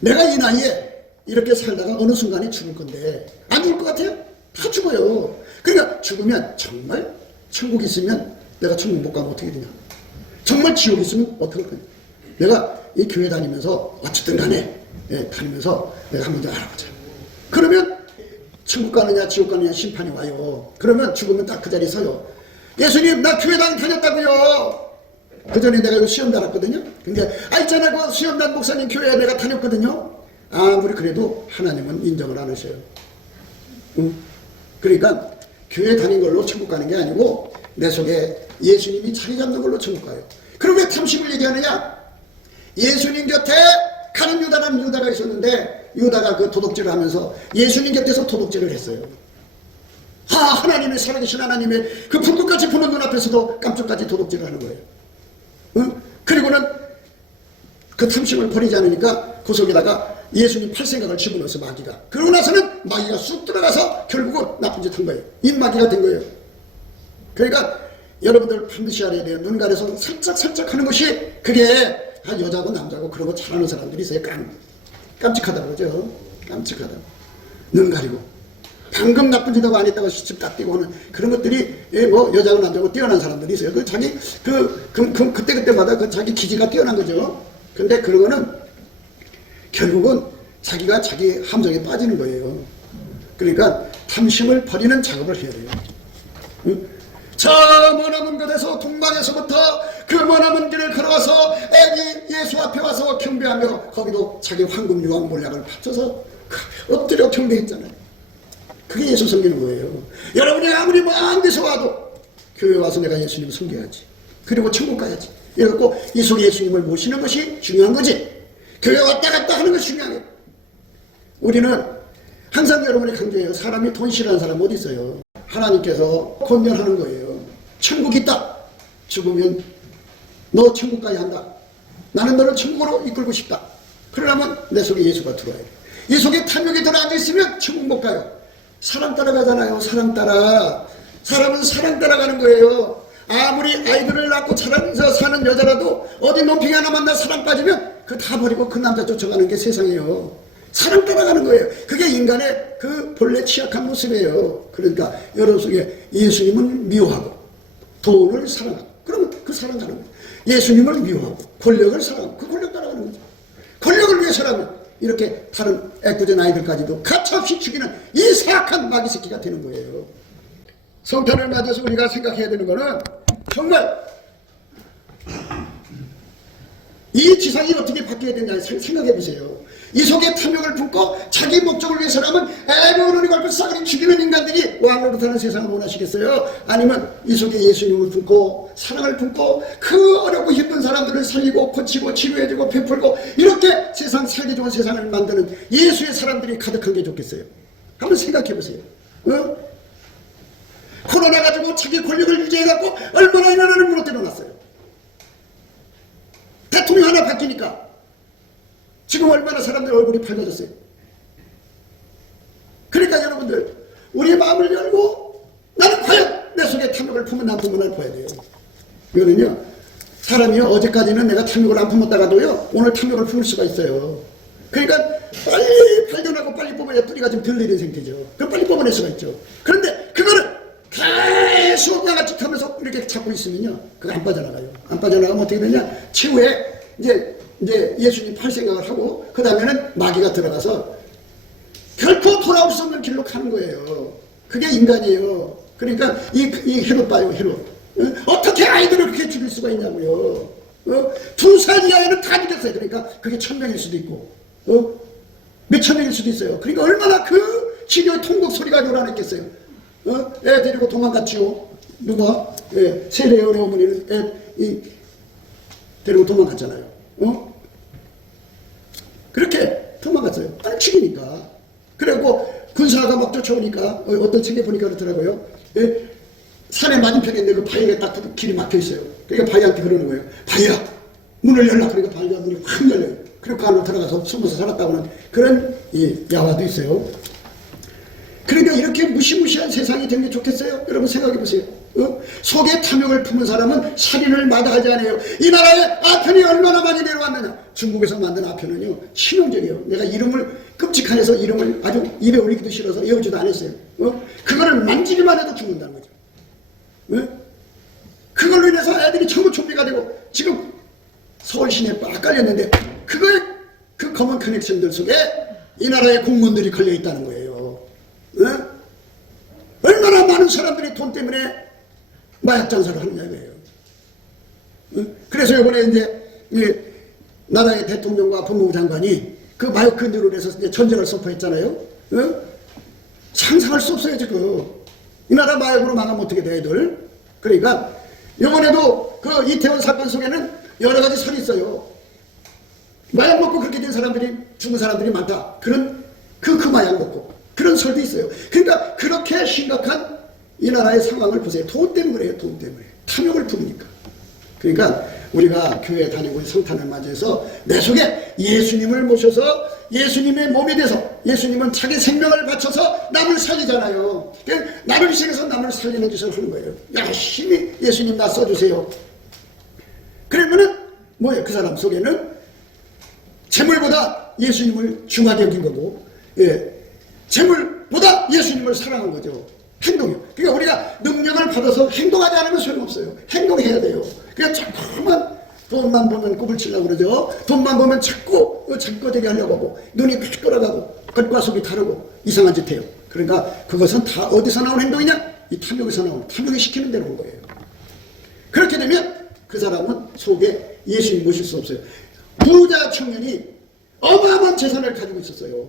내가 이 나이에 이렇게 살다가 어느 순간에 죽을 건데 안 죽을 것 같아요? 다 죽어요. 그러니까 죽으면 정말 천국 있으면 내가 천국 못 가면 어떻게 되냐. 정말 지옥 있으면 어떻게 할 거냐. 내가 이 교회 다니면서 어쨌든 간에 다니면서 내가 한번 좀 알아보자. 그러면 천국 가느냐 지옥 가느냐 심판이 와요. 그러면 죽으면 딱 그 자리에 서요. 예수님 나 교회당 다녔다고요. 그 전에 내가 이거 시험 달았거든요. 근데 있잖아 그 시험단 목사님 교회에 내가 다녔거든요. 아무리 그래도 하나님은 인정을 안 하셔요. 그러니까 교회 다닌 걸로 천국 가는 게 아니고 내 속에 예수님이 자리 잡는 걸로 천국 가요. 그럼 왜 탐심을 얘기하느냐? 예수님 곁에 가는 유다라는 유다가 있었는데 유다가 그 도둑질을 하면서 예수님 곁에서 도둑질을 했어요. 하나님의 살아계신 하나님의 그 불꽃같이 보는 눈앞에서도 깜짝같이 도둑질을 하는 거예요. 응? 그리고는 그 탐심을 버리지 않으니까 그 속에다가 예수님 팔생각을 집어넣어서 마귀가. 그러고 나서는 마귀가 쑥 들어가서 결국은 나쁜 짓 한 거예요. 입마귀가 된 거예요. 그러니까 여러분들 반드시 알아야 돼요. 눈 가려서 살짝 하는 것이 그게 여자고 남자고 그런 거 잘하는 사람들이 있어요. 깜찍하다고 그러죠. 깜찍하다고. 눈 가리고. 방금 나쁜 짓하고 안 했다고 시집 딱 떼고 하는 그런 것들이 뭐 여자고 남자고 뛰어난 사람들이 있어요. 그 자기 그때마다 그 자기 기지가 뛰어난 거죠. 근데 그런 거는 결국은 자기가 자기 함정에 빠지는 거예요. 그러니까 탐심을 버리는 작업을 해야 돼요. 응? 저 머나먼 곳에서 동방에서부터 그 머나먼 길을 걸어와서 애기 예수 앞에 와서 경배하며 거기도 자기 황금 유황 몰약을 바쳐서 엎드려 경배했잖아요. 그게 예수 섬기는 거예요. 여러분이 아무리 먼 데서 와도 교회 와서 내가 예수님을 섬겨야지. 그리고 천국 가야지. 이래갖고 이 속에 예수님을 모시는 것이 중요한 거지. 교회 왔다 갔다 하는 것이 중요해요. 우리는 항상 여러분이 강조해요. 사람이 돈 싫어하는 사람 어디 있어요? 하나님께서 권면하는 거예요. 천국 있다. 죽으면 너 천국 가야 한다. 나는 너를 천국으로 이끌고 싶다. 그러려면 내 속에 예수가 들어와야 돼. 이 속에 탐욕이 들어앉아 있으면 천국 못 가요. 사람 따라가잖아요. 사람 따라. 사람은 사랑 따라가는 거예요. 아무리 아이들을 낳고 자라면서 사는 여자라도 어디 논평이 하나 만나 사랑 빠지면 그거 다 버리고 그 남자 쫓아가는 게 세상이에요. 사랑 따라가는 거예요. 그게 인간의 그 본래 취약한 모습이에요. 그러니까 여러분 속에 예수님을 미워하고 돈을 사랑하고 그러면 그 사랑 가는 거예요. 예수님을 미워하고 권력을 사랑하고 그 권력 따라가는 거죠. 권력을 위해서라면 이렇게 다른 애꿎은 아이들까지도 가차없이 죽이는 이 사악한 마귀 새끼가 되는 거예요. 성탄을 맞아서 우리가 생각해야 되는 거는 정말 이 지상이 어떻게 바뀌어야 되냐 생각해 보세요. 이 속에 탐욕을 품고 자기 목적을 위해서라면 애고르니 걸고 싸그리 죽이는 인간들이 왕으로 사는 세상을 원하시겠어요? 아니면 이 속에 예수님을 품고 사랑을 품고 그 어렵고 힘든 사람들을 살리고 고치고 치료해주고 베풀고 이렇게 세상 살기 좋은 세상을 만드는 예수의 사람들이 가득한 게 좋겠어요? 한번 생각해 보세요. 코로나 가지고 자기 권력을 유지해갖고 얼마나 이 나라를 무너뜨려 놨어요. 대통령 하나 바뀌니까 지금 얼마나 사람들 얼굴이 밝아졌어요. 그러니까 여러분들 우리의 마음을 열고 나는 과연 내 속에 탐욕을 품은 난 품은 봐야 돼요. 이거는요 사람이요 어제까지는 내가 탐욕을 안 품었다가도요 오늘 탐욕을 품을 수가 있어요. 그러니까 빨리 발견하고 빨리 뽑아야 뿌리가 좀 덜 내린 상태죠. 그럼 빨리 뽑아낼 수가 있죠. 그런데 그거를 계속 나같이 하면서 이렇게 잡고 있으면요 그거 안 빠져나가요. 안 빠져나가면 어떻게 되냐 최후에 이제 예수님 팔 생각을 하고 그 다음에는 마귀가 들어가서 결코 돌아올 수 없는 길로 가는 거예요. 그게 인간이에요. 그러니까 이 헤롯 봐요. 헤롯 어떻게 아이들을 그렇게 죽일 수가 있냐고요. 2살 이하에는 다 죽였어요. 그러니까 그게 1000명일 수도 있고 몇천 명일 수도 있어요. 그러니까 얼마나 그 치료의 통곡 소리가 요란했겠어요. 애 데리고 도망갔지요. 누가? 세례 어머니는 애 데리고 도망갔잖아요. 그렇게 도망갔어요. 아니 죽이니까. 그래갖고 군사가 막 쫓아오니까 어떤 책에 보니까 그렇더라고요. 산의 맞은편에 있는 그 바위가 딱 길이 막혀 있어요. 그러니까 바위한테 그러는 거예요. 바위야 문을 열라. 그러니까 바위가 문이 확 열려요. 그리고 그 안으로 들어가서 숨어서 살았다고 하는 그런 야화도 있어요. 그러니까 이렇게 무시무시한 세상이 되는 게 좋겠어요? 여러분 생각해 보세요. 속에 탐욕을 품은 사람은 살인을 마다하지 않아요. 이 나라에 아편이 얼마나 많이 내려왔느냐. 중국에서 만든 아편은요 치명적이에요. 내가 이름을 끔찍한 해서 이름을 아주 입에 올리기도 싫어서 외우지도 않았어요. 그거를 만지기만 해도 죽는다는 거죠. 그걸로 인해서 애들이 전부 좀비가 되고 지금 서울 시내에 빡 깔렸는데 그거에 그 검은 커넥션들 속에 이 나라의 공무원들이 걸려 있다는 거예요. 얼마나 많은 사람들이 돈 때문에 마약 장사를 하느냐 이거예요. 그래서 이번에 이제 나라의 대통령과 법무부 장관이 그 마약 근절을 해서 이제 전쟁을 선포했잖아요. 상상할 수 없어요 지금. 이 나라 마약으로 망하면 어떻게 돼 애들. 그러니까 이번에도 그 이태원 사건 속에는 여러 가지 설이 있어요. 마약 먹고 그렇게 된 사람들이, 죽은 사람들이 많다. 그런 그 마약 먹고 그런 설도 있어요. 그러니까 그렇게 심각한 이 나라의 상황을 보세요. 돈 때문에 그래요. 돈 때문에. 탐욕을 품으니까. 그러니까 우리가 교회 다니고 성탄을 맞이해서 내 속에 예수님을 모셔서 예수님의 몸이 돼서, 예수님은 자기 생명을 바쳐서 남을 살리잖아요. 그러니까 나를 희생해서 남을 살리는 짓을 하는 거예요. 열심히 예수님 나 써주세요. 그러면은 뭐예요? 그 사람 속에는 재물보다 예수님을 중하게 여긴 거고, 예, 재물보다 예수님을 사랑한 거죠. 행동이요. 그러니까 우리가 능력을 받아서 행동하지 않으면 소용없어요. 행동해야 돼요. 그러니까 자꾸만 돈만 보면 꿈을 치려고 그러죠. 돈만 보면 자꾸 잠꼬대게 하려고 하고, 눈이 휙 돌아가고, 겉과 속이 다르고, 이상한 짓 해요. 그러니까 그것은 다 어디서 나온 행동이냐? 이 탐욕에서 나온, 탐욕이 시키는 대로 온 거예요. 그렇게 되면 그 사람은 속에 예수님 모실 수 없어요. 부자 청년이 어마어마한 재산을 가지고 있었어요.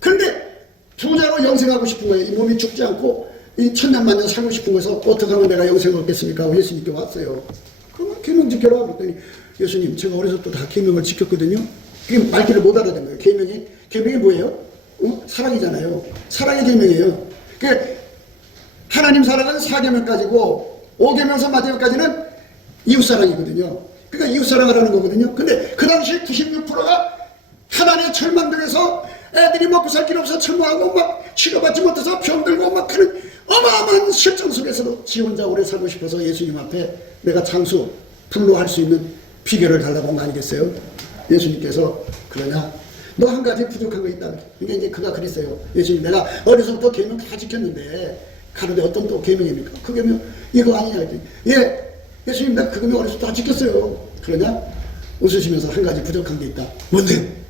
그런데 부자로 영생하고 싶은 거예요. 이 몸이 죽지 않고 이 천년만년 살고 싶은 거에서 어떻게 하면 내가 영생을 얻겠습니까? 하고 예수님께 왔어요. 그러면 계명 지켜라 그랬더니, 예수님 제가 어려서 또 다 계명을 지켰거든요. 그게 말귀를 못 알아듣는 거예요. 계명이 뭐예요? 사랑이잖아요. 사랑의 계명이에요. 그러니까 하나님 사랑은 4계명까지고 5계명서 마지막까지는 이웃사랑이거든요. 그러니까 이웃사랑을 하는 거거든요. 근데 그 당시 96%가 하나님의 절망당해서 애들이 먹고 살 길 없어 철모하고 막 치료받지 못해서 병들고 막 하는 어마어마한 실정 속에서도 지 혼자 오래 살고 싶어서 예수님 앞에 내가 장수 불로 할 수 있는 비결을 달라고 한 거 아니겠어요? 예수님께서 그러냐? 너 한 가지 부족한 거 있다. 그러니까 이제 그가 그랬어요. 예수님, 내가 어려서부터 계명 다 지켰는데 가는데 어떤 또 계명입니까? 그 계명 이거 아니냐 했더니, 예, 예수님 내가 그 계명 어려서부터 다 지켰어요. 그러냐? 웃으시면서 한 가지 부족한 게 있다. 뭔데요?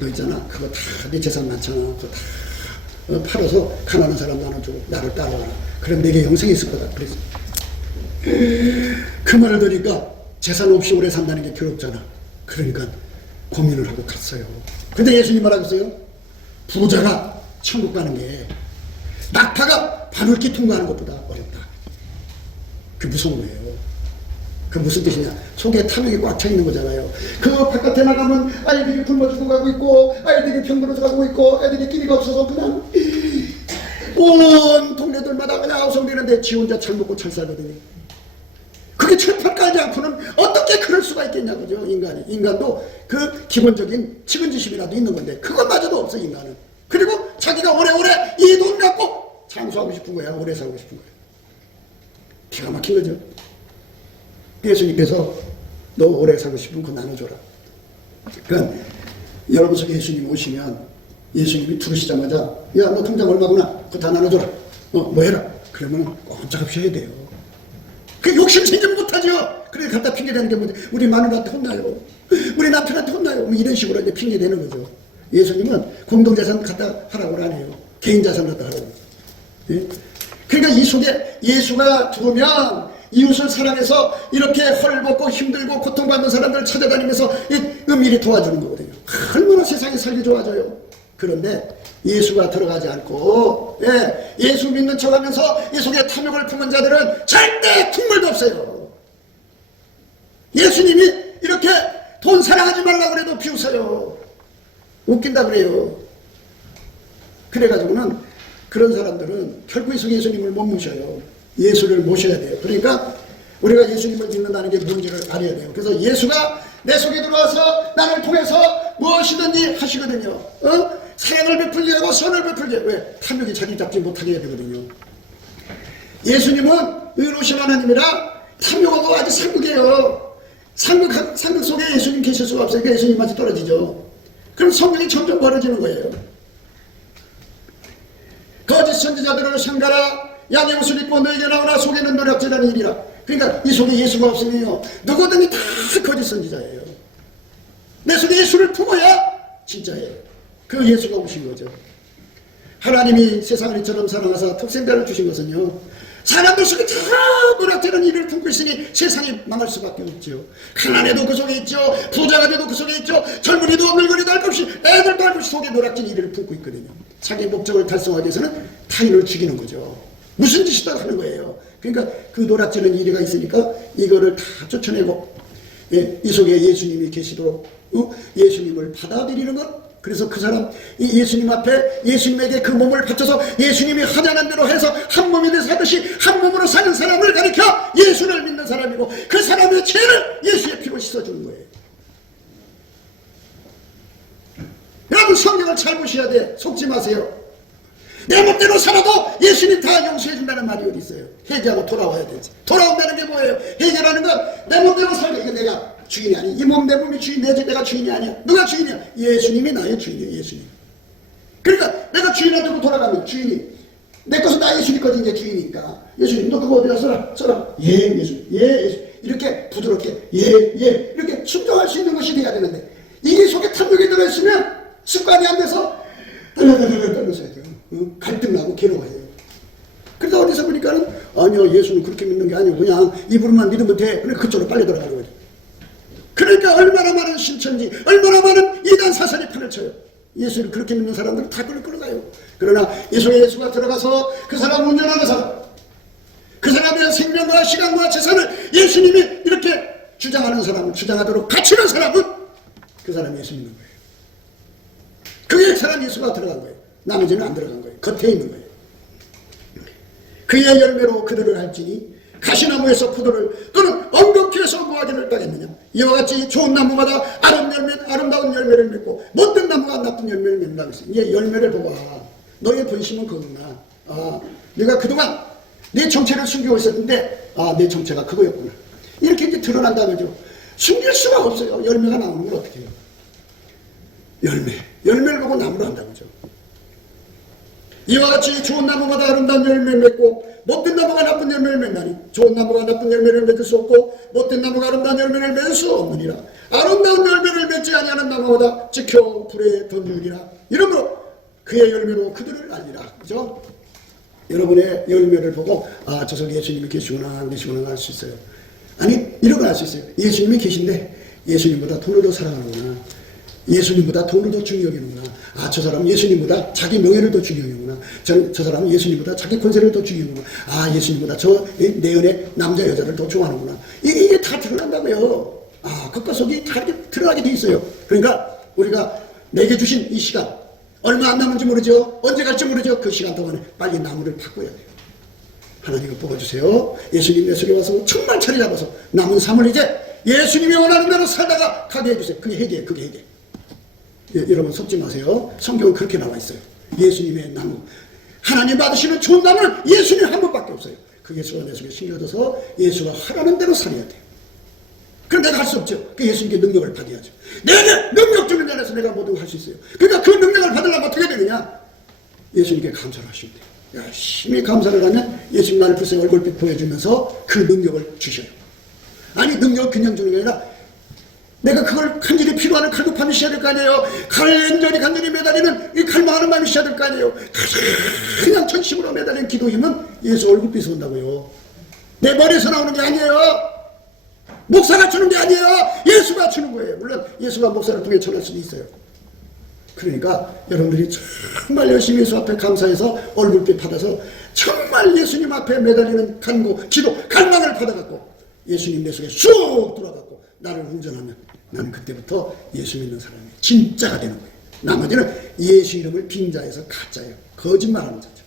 너 있잖아, 그거 다 네 재산 많잖아. 그거 다 팔아서 가난한 사람 나눠주고 나를 따라와라. 그럼 내게 영생이 있을 거다. 그래서 그 말을 들으니까 재산 없이 오래 산다는 게 괴롭잖아. 그러니까 고민을 하고 갔어요. 근데 예수님 뭐라고 했어요? 부자가 천국 가는 게 낙타가 바늘기 통과하는 것보다 어렵다. 그게 무서운 거예요. 그 무슨 뜻이냐? 속에 탐욕이 꽉 차 있는 거잖아요. 그 바깥에 나가면 아이들이 굶어 죽어 가고 있고, 아이들이 병들어 가고 있고, 애들이 끼리가 없어서 그냥 온 동네들마다 그냥 아우성되는데 지 혼자 잘 먹고 잘 살거든요. 그게 철판까지 않고는 어떻게 그럴 수가 있겠냐, 그죠? 인간도 그 기본적인 측은지심이라도 있는 건데 그것마저도 없어, 인간은. 그리고 자기가 오래오래 이 돈 갖고 장수하고 싶은 거야. 오래 살고 싶은 거야. 기가 막힌 거죠. 예수님께서 너 오래 살고 싶으면 그거 나눠줘라. 그러니까 여러분 속에 예수님 오시면 예수님이 들으시자마자, 야, 너 통장 얼마구나? 그거 다 나눠줘라. 뭐 해라. 그러면 꼼짝없이 해야 돼요. 그 욕심 생기면 못하죠. 그래 갖다 핑계대는 게 뭐지? 우리 마누라한테 혼나요. 우리 남편한테 혼나요. 뭐 이런 식으로 이제 핑계대는 거죠. 예수님은 공동자산 갖다 하라고 안 해요. 개인자산 갖다 하라고. 예? 그러니까 이 속에 예수가 들어오면 이웃을 사랑해서 이렇게 헐벗고 힘들고 고통받는 사람들을 찾아다니면서 은밀히 도와주는 거거든요. 얼마나 세상이 살기 좋아져요. 그런데 예수가 들어가지 않고, 예, 예수 믿는 척하면서 이 속에 탐욕을 품은 자들은 절대 특물도 없어요. 예수님이 이렇게 돈 사랑하지 말라고 그래도 비웃어요. 웃긴다 그래요. 그래가지고는 그런 사람들은 결국 이 속에 예수님을 못 모셔요. 예수를 모셔야 돼요. 그러니까 우리가 예수님을 믿는다는 게 뭔지를 알아야 돼요. 그래서 예수가 내 속에 들어와서 나를 통해서 무엇이든지 하시거든요. 사랑을 베풀게 하고 선을 베풀게. 왜? 탐욕이 자리 잡지 못하게 해야 되거든요. 예수님은 의로우신 하나님이라 탐욕하고 아주 상극이에요. 상극 속에 예수님 계실 수가 없어요. 그러니까 예수님한테 떨어지죠. 그럼 성경이 점점 벌어지는 거예요. 거짓 선지자들을 삼가라. 양의 옷을 입고 너에게 나오나 속에는 노략질하는 일이라. 그러니까 이 속에 예수가 없으면요, 누구든지 다 거짓 선지자예요. 내 속에 예수를 품어야 진짜예요. 그 예수가 오신 거죠. 하나님이 세상을 이처럼 사랑하사 특생자를 주신 것은요, 사람들 속에 다 노략질하는 일을 품고 있으니 세상이 망할 수밖에 없죠. 가난해도 그 속에 있죠. 부자가 돼도 그 속에 있죠. 젊은이도 늙은이도 할 것 없이 애들도 할 것 없이 속에 노략질 일을 품고 있거든요. 자기 목적을 달성하기 위해서는 타인을 죽이는 거죠. 무슨 짓이다 하는 거예요. 그러니까 그 노략질은 이래가 있으니까 이거를 다 쫓아내고, 예, 이 속에 예수님이 계시도록 예수님을 받아들이는 것. 그래서 그 사람, 이 예수님 앞에 예수님에게 그 몸을 바쳐서 예수님이 하자는 대로 해서 한 몸이 돼서 하듯이 한 몸으로 사는 사람을 가리켜 예수를 믿는 사람이고, 그 사람의 죄를 예수의 피로 씻어주는 거예요. 여러분, 성경을 잘 보셔야 돼. 속지 마세요. 내 멋대로 살아도 예수님 다 용서해 준다는 말이 어디 있어요. 회개하고 돌아와야 되지. 돌아온다는 게 뭐예요? 회개라는 건 내 멋대로 살고, 이거 내가 주인이 아니, 이 몸 내 몸이 주인, 내가 주인이 아니야. 누가 주인이야? 예수님이 나의 주인이에요. 예수님. 그러니까 내가 주인한테로 돌아가면 주인이 내 것은 다 예수님 거지. 이제 주인이니까 예수님, 너 그거 어디다 써라. 예 예수님, 예 예수님. 이렇게 부드럽게 예 이렇게 순종할 수 있는 것이 돼야 되는데, 이게 속에 탐욕이 들어있으면 습관이 안 돼서 떨면서 해야 돼요. 갈등나고 괴로워해요. 그래서 어디서 보니까는 아니요, 예수는 그렇게 믿는 게 아니고 그냥 입으로만 믿으면 돼. 그러니까 그쪽으로 빨리 돌아가는 거죠. 그러니까 얼마나 많은 신천지, 얼마나 많은 이단 사설이 판을 쳐요. 예수를 그렇게 믿는 사람들은 다 끌어가요. 그러나 이 속에 예수가 들어가서 그 사람 운전하는 사람, 그 사람의 생명과 시간과 재산을 예수님이 이렇게 주장하는 사람을 주장하도록 바치는 사람은 그 사람이 예수 믿는 거예요. 그게 사람 예수가 들어간 거예요. 나머지는 안 들어간 거예요. 겉에 있는 거예요. 그의 열매로 그들을 알지니 가시나무에서 포도를 또는 엉겅퀴에서 무화과를 따겠느냐. 이와 같이 좋은 나무마다 아름다운 열매를 맺고 못된 나무가 나쁜 열매를 맺는다고 했어요. 이제 열매를 보고, 너의 본심은 그거구나. 네가 그동안 내 정체를 숨기고 있었는데 내 정체가 그거였구나. 이렇게 이제 드러난다면요. 숨길 수가 없어요. 열매가 나오는 걸 어떻게 해요? 열매를 보고 나무로 한다고죠. 이와 같이 좋은 나무마다 아름다운 열매를 맺고 못된 나무가 나쁜 열매를 맺나니, 좋은 나무가 나쁜 열매를 맺을 수 없고 못된 나무가 아름다운 열매를 맺을 수 없느니라. 아름다운 열매를 맺지 아니하는 나무마다 지켜 불에 던지리라. 이러므로 그의 열매로 그들을 알리라. 그죠? 여러분의 열매를 보고 저 속에 예수님이 계시구나 알 수 있어요. 아니, 이런 걸 알 수 있어요. 예수님이 계신데 예수님보다 돈을 더 사랑하는구나. 예수님보다 돈을 더 중요하게 여기는구나. 저 사람은 예수님보다 자기 명예를 더 중요하게 여기는구나. 저 사람은 예수님보다 자기 권세를 더 중요하게 여기는구나. 예수님보다 내 연애 남자 여자를 더 좋아하는구나. 이게 다 드러난다고요. 그것 속에 다 이렇게 들어가게 돼 있어요. 그러니까 우리가 내게 주신 이 시간, 얼마 안 남은지 모르죠. 언제 갈지 모르죠. 그 시간 동안에 빨리 나무를 바꿔야 돼요. 하나님을 뽑아주세요. 예수님 내 속에 와서 정말 자리 잡아서 남은 삶을 이제 예수님이 원하는 대로 살다가 가게 해주세요. 그게 회개예요. 그게 회개. 여러분 속지 마세요. 성경은 그렇게 나와 있어요. 예수님의 나무, 하나님 받으시는 좋은 나무는 예수님 한 분밖에 없어요. 그 예수가 내 속에 심겨져서 예수가 하라는 대로 살아야 돼요. 그럼 내가 할 수 없죠. 그 예수님께 능력을 받아야죠. 내게 능력 주는 자에서 내가 모든 걸 할 수 있어요. 그러니까 그 능력을 받으려면 어떻게 되느냐? 예수님께 감사를 하시면 돼요. 열심히 감사를 하면 예수님 나를 불쌍히 얼굴빛 보여주면서 그 능력을 주셔요. 아니, 능력 그냥 주는 게 아니라 내가 그걸 간절히 필요하는 갈급함이 있어야 될 거 아니에요. 간절히 매달리는 이 갈망하는 마음이 있어야 될 거 아니에요. 그냥 전심으로 매달리는 기도 힘은 예수 얼굴빛이 온다고요. 내 머리에서 나오는 게 아니에요. 목사가 주는 게 아니에요. 예수가 주는 거예요. 물론 예수가 목사를 통해 전할 수도 있어요. 그러니까 여러분들이 정말 열심히 예수 앞에 감사해서 얼굴빛 받아서 정말 예수님 앞에 매달리는 간구, 기도, 갈망을 받아갖고 예수님 내 속에 쑥 들어가고 나를 운전하면 나는 그때부터 예수 믿는 사람이 진짜가 되는 거예요. 나머지는 예수 이름을 빙자해서 가짜예요. 거짓말하는 자죠.